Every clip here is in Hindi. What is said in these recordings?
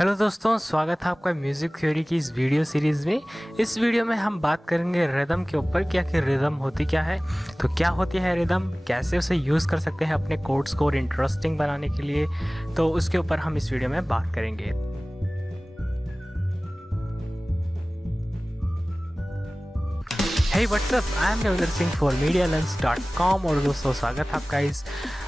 हेलो दोस्तों, स्वागत है आपका म्यूज़िक थ्योरी की इस वीडियो सीरीज़ में। इस वीडियो में हम बात करेंगे रिदम के ऊपर कि आखिर रिदम होती क्या है, तो क्या होती है रिदम, कैसे उसे यूज़ कर सकते हैं अपने कोड्स को और इंटरेस्टिंग बनाने के लिए, तो उसके ऊपर हम इस वीडियो में बात करेंगे। Hey what's up, I am Ravinder Singh for medialens.com। और दोस्तों, स्वागत है आपका इस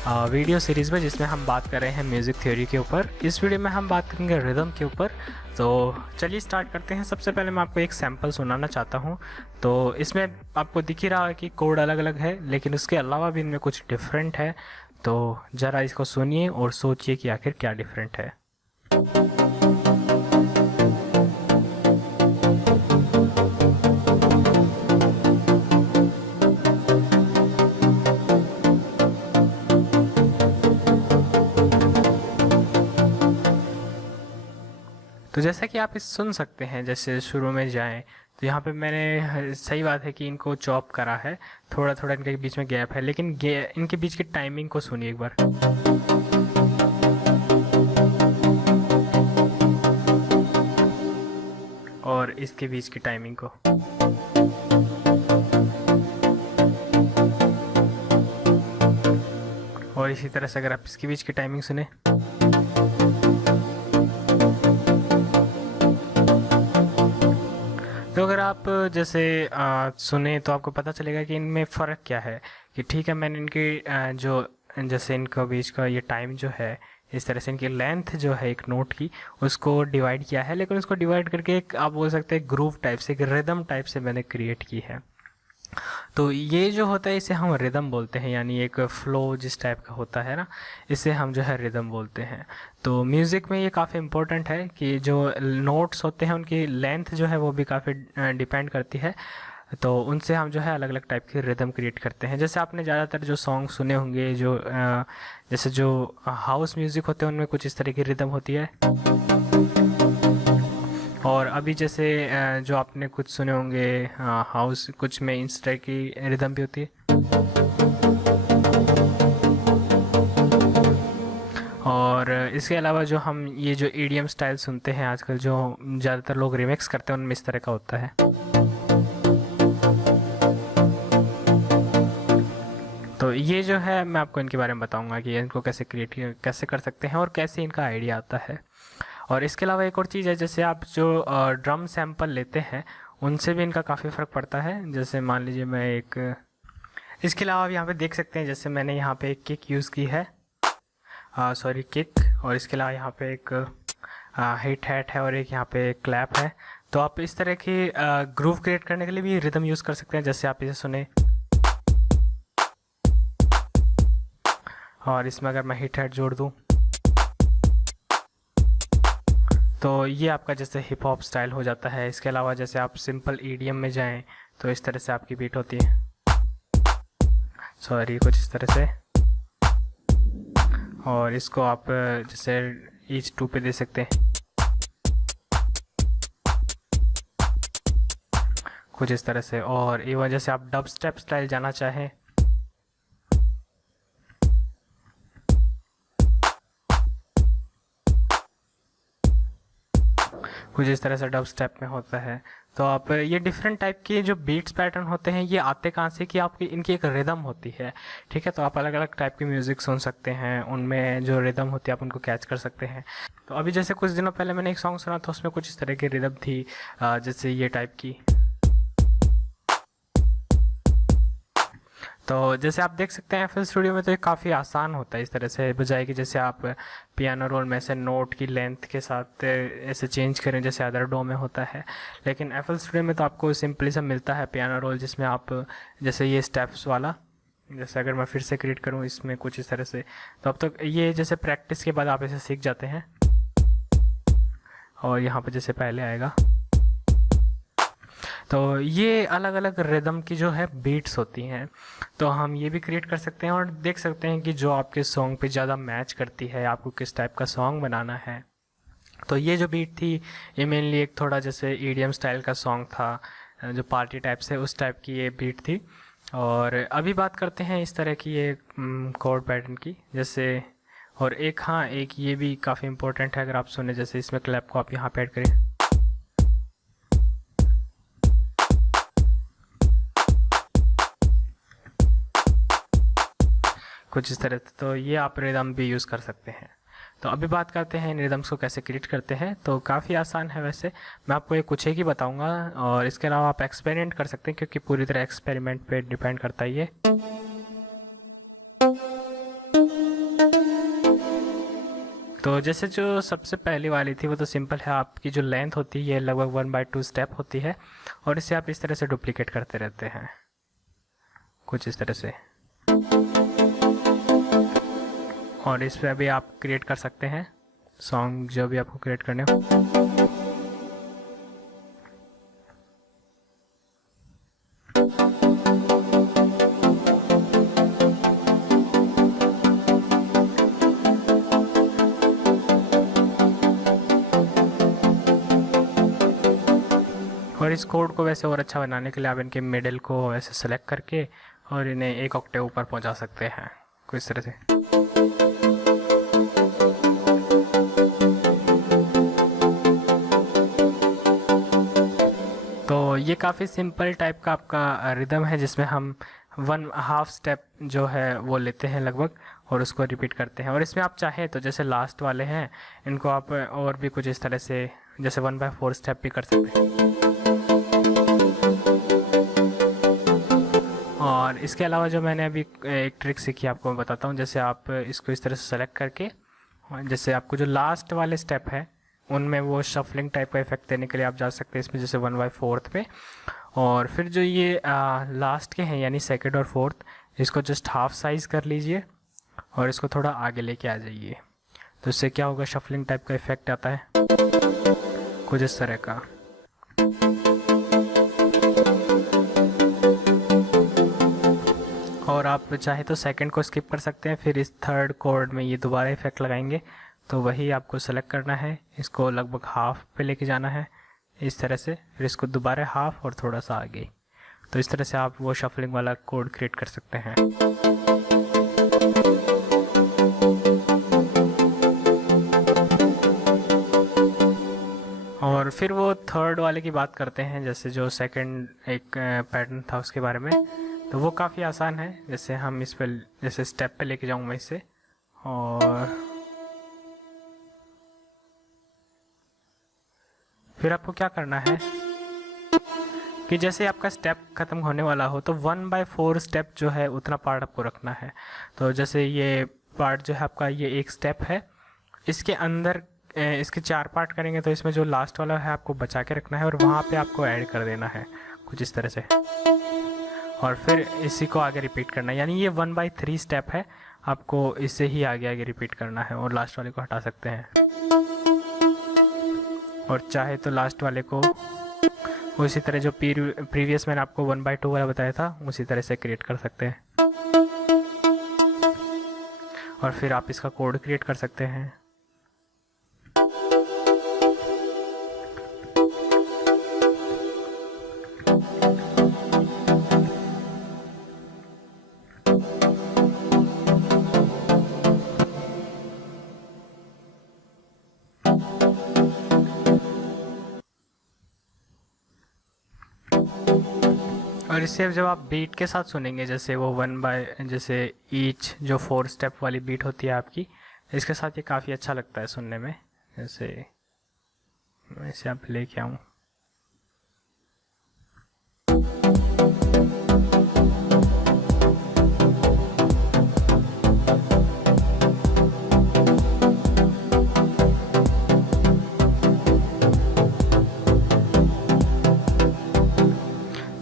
वीडियो सीरीज़ में जिसमें हम बात कर रहे हैं म्यूज़िक थ्योरी के ऊपर। इस वीडियो में हम बात करेंगे रिदम के ऊपर। तो चलिए स्टार्ट करते हैं। सबसे पहले मैं आपको एक सैम्पल सुनाना चाहता हूँ। तो इसमें आपको दिख ही रहा है कि कोड अलग अलग है, लेकिन उसके अलावा भी इनमें कुछ डिफरेंट है। तो ज़रा इसको सुनिए और सोचिए कि आखिर क्या डिफरेंट है। तो जैसा कि आप इस सुन सकते हैं, जैसे शुरू में जाएं तो यहाँ पे मैंने, सही बात है कि इनको चॉप करा है, थोड़ा थोड़ा इनके बीच में गैप है, लेकिन इनके बीच की टाइमिंग को सुनिए एक बार। और इसके बीच की टाइमिंग को। और इसी तरह से अगर आप इसके बीच की टाइमिंग सुने, तो अगर आप जैसे सुने तो आपको पता चलेगा कि इनमें फ़र्क क्या है। कि ठीक है, मैंने इनकी जो जैसे इनका बीच का ये टाइम जो है, इस तरह से इनकी लेंथ जो है एक नोट की, उसको डिवाइड किया है, लेकिन उसको डिवाइड करके एक आप बोल सकते हैं ग्रूव टाइप से, एक रिदम टाइप से मैंने क्रिएट की है। तो ये जो होता है इसे हम रिदम बोलते हैं, यानी एक फ्लो जिस टाइप का होता है ना, इसे हम जो है रिदम बोलते हैं। तो म्यूज़िक में ये काफ़ी इम्पोर्टेंट है कि जो नोट्स होते हैं उनकी लेंथ जो है वो भी काफ़ी डिपेंड करती है। तो उनसे हम जो है अलग अलग टाइप की रिदम क्रिएट करते हैं। जैसे आपने ज़्यादातर जो सॉन्ग सुने होंगे, जो जैसे जो हाउस म्यूज़िक होते हैं, उनमें कुछ इस तरह की रिदम होती है। और अभी जैसे जो आपने कुछ सुने होंगे हाउस, कुछ में इस तरह की रिदम भी होती है। और इसके अलावा जो हम ये जो ईडीएम स्टाइल सुनते हैं आजकल, जो ज़्यादातर लोग रिमिक्स करते हैं, उनमें इस तरह का होता है। तो ये जो है मैं आपको इनके बारे में बताऊंगा कि इनको कैसे कर सकते हैं और कैसे इनका आइडिया आता है। और इसके अलावा एक और चीज़ है, जैसे आप जो ड्रम सैंपल लेते हैं उनसे भी इनका काफ़ी फ़र्क पड़ता है। जैसे मान लीजिए मैं एक, इसके अलावा आप यहाँ पे देख सकते हैं, जैसे मैंने यहाँ पे एक किक यूज़ की है, सॉरी किक। और इसके अलावा यहाँ पे एक हिट हैट है और एक यहाँ पे क्लैप है। तो आप इस तरह की ग्रूव क्रिएट करने के लिए भी रिदम यूज़ कर सकते हैं। जैसे आप इसे सुने, और इसमें अगर मैं हिट हैट जोड़ दूँ तो ये आपका जैसे हिप हॉप स्टाइल हो जाता है। इसके अलावा जैसे आप सिंपल ईडीएम में जाएं तो इस तरह से आपकी बीट होती है, सॉरी कुछ इस तरह से। और इसको आप जैसे ईच 2 पे दे सकते हैं, कुछ इस तरह से। और इवन जैसे आप डब स्टेप स्टाइल जाना चाहें, कुछ इस तरह से डब स्टेप में होता है। तो आप ये डिफरेंट टाइप के जो बीट्स पैटर्न होते हैं, ये आते कहाँ से कि आपकी इनकी एक रिदम होती है। ठीक है, तो आप अलग अलग टाइप की म्यूज़िक सुन सकते हैं, उनमें जो रिदम होती है आप उनको कैच कर सकते हैं। तो अभी जैसे कुछ दिनों पहले मैंने एक सॉन्ग सुना था, उसमें कुछ इस तरह की रिदम थी, जैसे ये टाइप की। तो जैसे आप देख सकते हैं FL स्टूडियो में तो ये काफ़ी आसान होता है इस तरह से, बजाय कि जैसे आप पियानो रोल में से नोट की लेंथ के साथ ऐसे चेंज करें जैसे अदर डो में होता है। लेकिन FL स्टूडियो में तो आपको सिंपली सा मिलता है पियानो रोल, जिसमें आप जैसे ये स्टेप्स वाला, जैसे अगर मैं फिर से क्रिएट करूँ इसमें कुछ इस तरह से, तो अब तक ये जैसे प्रैक्टिस के बाद आप इसे सीख जाते हैं। और यहाँ पर जैसे पहले आएगा, तो ये अलग अलग रिदम की जो है बीट्स होती हैं। तो हम ये भी क्रिएट कर सकते हैं और देख सकते हैं कि जो आपके सॉन्ग पे ज़्यादा मैच करती है, आपको किस टाइप का सॉन्ग बनाना है। तो ये जो बीट थी, ये मेनली एक थोड़ा जैसे ईडीएम स्टाइल का सॉन्ग था, जो पार्टी टाइप से, उस टाइप की ये बीट थी। और अभी बात करते हैं इस तरह की ये कोड पैटर्न की। जैसे और एक, हाँ, एक ये भी काफ़ी इम्पोर्टेंट है, अगर आप सुने, जैसे इसमें क्लैप को आप यहाँ पे ऐड करें, कुछ इस तरह से, तो ये आप रिदम भी यूज़ कर सकते हैं। तो अभी बात करते हैं इन रिदम्स को कैसे क्रिएट करते हैं। तो काफ़ी आसान है वैसे, मैं आपको ये कुछ एक ही बताऊंगा, और इसके अलावा आप एक्सपेरिमेंट कर सकते हैं, क्योंकि पूरी तरह एक्सपेरिमेंट पे डिपेंड करता है ये। तो जैसे जो सबसे पहली वाली थी वो तो सिंपल है, आपकी जो लेंथ होती है ये लगभग 1/2 स्टेप होती है, और इसे आप इस तरह से डुप्लीकेट करते रहते हैं, कुछ इस तरह से। और इस पर भी आप क्रिएट कर सकते हैं सॉन्ग जो भी आपको क्रिएट करने हो। और इस कोड को वैसे और अच्छा बनाने के लिए आप इनके मिडिल को ऐसे सेलेक्ट करके और इन्हें एक ऑक्टेव ऊपर पहुंचा सकते हैं, कुछ इस तरह से। तो ये काफ़ी सिंपल टाइप का आपका रिदम है, जिसमें हम 1/2 स्टेप जो है वो लेते हैं लगभग, और उसको रिपीट करते हैं। और इसमें आप चाहें तो जैसे लास्ट वाले हैं इनको आप और भी कुछ इस तरह से, जैसे 1/4 स्टेप भी कर सकते हैं। और इसके अलावा जो मैंने अभी एक ट्रिक सीखी आपको मैं बताता हूँ। जैसे आप इसको इस तरह से सेलेक्ट करके, जैसे आपको जो लास्ट वाले स्टेप है उनमें वो शफलिंग टाइप का इफेक्ट देने के लिए आप जा सकते हैं इसमें, जैसे 1/4 पे। और फिर जो ये लास्ट के हैं यानी सेकंड और फोर्थ, इसको जस्ट हाफ साइज कर लीजिए और इसको थोड़ा आगे लेके आ जाइए। तो इससे क्या होगा, शफलिंग टाइप का इफेक्ट आता है कुछ इस तरह का। और आप चाहे तो सेकंड को स्किप कर सकते हैं, फिर इस थर्ड कोड में ये दोबारा इफेक्ट लगाएंगे। तो वही आपको सेलेक्ट करना है, इसको लगभग हाफ पे लेके जाना है इस तरह से, फिर इसको दोबारा हाफ और थोड़ा सा आगे। तो इस तरह से आप वो शफलिंग वाला कोड क्रिएट कर सकते हैं। और फिर वो थर्ड वाले की बात करते हैं, जैसे जो सेकंड एक पैटर्न था उसके बारे में। तो वो काफ़ी आसान है, जैसे हम इस पर जैसे स्टेप पे लेके जाऊँ मैं इसे, और फिर आपको क्या करना है कि जैसे आपका स्टेप ख़त्म होने वाला हो तो 1/4 स्टेप जो है उतना पार्ट आपको रखना है। तो जैसे ये पार्ट जो है आपका, ये एक स्टेप है, इसके अंदर इसके 4 पार्ट करेंगे, तो इसमें जो लास्ट वाला है आपको बचा के रखना है और वहाँ पे आपको ऐड कर देना है कुछ इस तरह से। और फिर इसी को आगे रिपीट करना है, यानी ये 1/3 स्टेप है, आपको इससे ही आगे आगे रिपीट करना है। और लास्ट वाले को हटा सकते हैं, और चाहे तो लास्ट वाले को उसी तरह जो प्रीवियस मैंने आपको 1/2 वाला बताया था उसी तरह से क्रिएट कर सकते हैं। और फिर आप इसका कोड क्रिएट कर सकते हैं। और इससे जब आप बीट के साथ सुनेंगे, जैसे वो जैसे ईच जो 4 स्टेप वाली बीट होती है आपकी, इसके साथ ये काफ़ी अच्छा लगता है सुनने में। जैसे मैं इसे आप लेके आऊँ,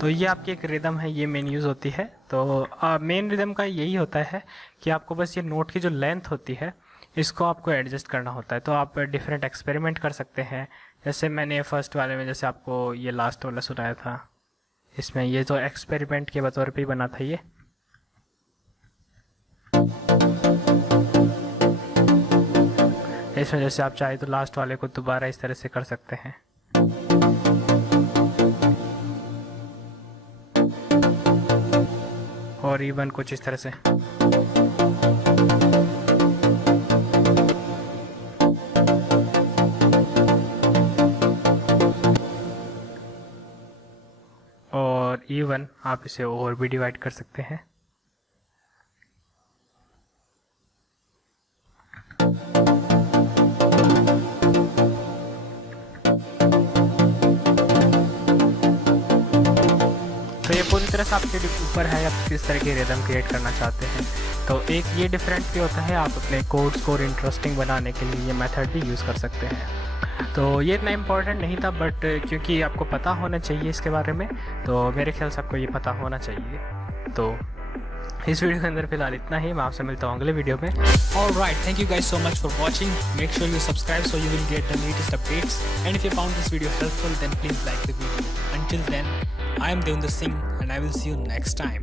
तो ये आपकी एक रिदम है, ये मेन यूज़ होती है। तो मेन रिदम का यही होता है कि आपको बस ये नोट की जो लेंथ होती है इसको आपको एडजस्ट करना होता है। तो आप डिफरेंट एक्सपेरिमेंट कर सकते हैं, जैसे मैंने फर्स्ट वाले में जैसे आपको ये लास्ट वाला सुनाया था, इसमें ये तो एक्सपेरिमेंट के बतौर पे ही बना था ये। इसमें जैसे आप चाहे तो लास्ट वाले को दोबारा इस तरह से कर सकते हैं। और इवन कुछ इस तरह से। इवन आप इसे और भी डिवाइड कर सकते हैं। तो ये पूरी तरह से आपके ऊपर है, आप किस तरह की रिदम क्रिएट करना चाहते हैं। तो एक ये डिफरेंट भी होता है, आप अपने कोड्स को इंटरेस्टिंग बनाने के लिए ये मेथड भी यूज़ कर सकते हैं। तो ये इतना इम्पोर्टेंट नहीं था, बट क्योंकि आपको पता होना चाहिए इसके बारे में, तो मेरे ख्याल से आपको ये पता होना चाहिए। तो इस वीडियो के अंदर फिलहाल इतना ही, मैं आपसे मिलता हूँ अगले वीडियो में। Alright, thank you guys so much for watching. Make sure you subscribe so you will get the latest updates. And if you found this video helpful, then please like the video. Until then, I am Devendra Singh and I will see you next time.